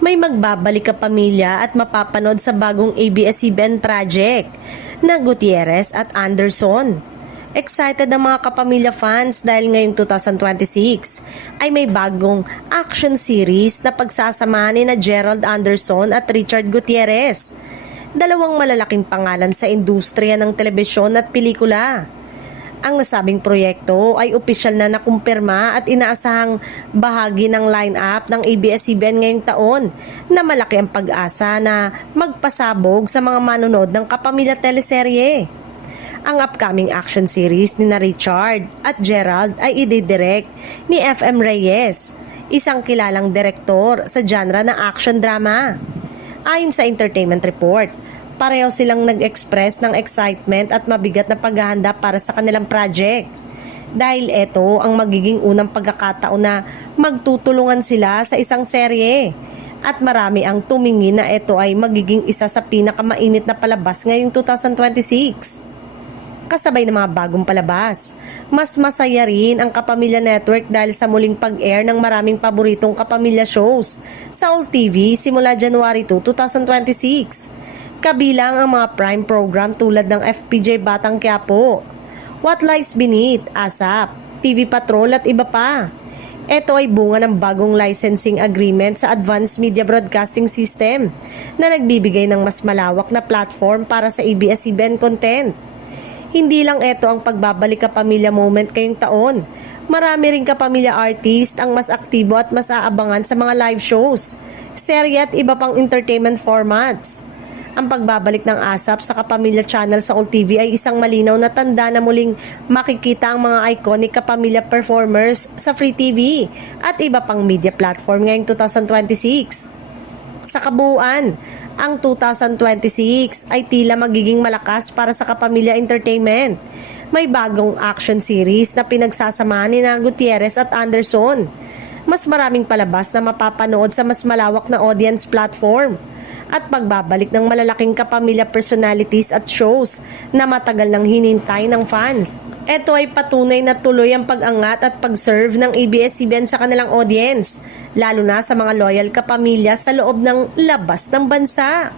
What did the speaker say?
may magbabalik ka pamilya at mapapanood sa bagong ABS-CBN project na Gutierrez at Anderson. Excited ang mga kapamilya fans dahil ngayong 2026 ay may bagong action series na pagsasamahan ni na Gerald Anderson at Richard Gutierrez. Dalawang malalaking pangalan sa industriya ng telebisyon at pelikula. Ang nasabing proyekto ay opisyal na nakumpirma at inaasahang bahagi ng line-up ng ABS-CBN ngayong taon na malaki ang pag-asa na magpasabog sa mga manonood ng kapamilya teleserye. Ang upcoming action series ni na Richard at Gerald ay ididirect ni FM Reyes, isang kilalang direktor sa genre ng action drama. Ayon sa Entertainment Report, pareho silang nag-express ng excitement at mabigat na paghahanda para sa kanilang project. Dahil ito ang magiging unang pagkakataon na magtutulungan sila sa isang serye. At marami ang tumingin na ito ay magiging isa sa pinakamainit na palabas ngayong 2026. Kasabay ng mga bagong palabas, mas masaya rin ang Kapamilya Network dahil sa muling pag-air ng maraming paboritong kapamilya shows sa All TV simula January 2, 2026. Kabilang ang mga prime program tulad ng FPJ Batang Quiapo, What Lies Beneath, ASAP, TV Patrol at iba pa. Ito ay bunga ng bagong licensing agreement sa Advanced Media Broadcasting System na nagbibigay ng mas malawak na platform para sa ABS-CBN content. Hindi lang ito ang pagbabalik kapamilya moment ngayong taon. Marami ring kapamilya artist ang mas aktibo at mas aabangan sa mga live shows, serye at iba pang entertainment formats. Ang pagbabalik ng ASAP sa Kapamilya Channel sa All TV ay isang malinaw na tanda na muling makikita ang mga iconic kapamilya performers sa Free TV at iba pang media platform ngayong 2026. Sa kabuuan, ang 2026 ay tila magiging malakas para sa Kapamilya Entertainment. May bagong action series na pinagsasamahan ni na Gutierrez at Anderson. Mas maraming palabas na mapapanood sa mas malawak na audience platform. At pagbabalik ng malalaking kapamilya personalities at shows na matagal nang hinintay ng fans. Ito ay patunay na tuloy ang pag-angat at pag-serve ng ABS-CBN sa kanilang audience, lalo na sa mga loyal kapamilya sa loob ng labas ng bansa.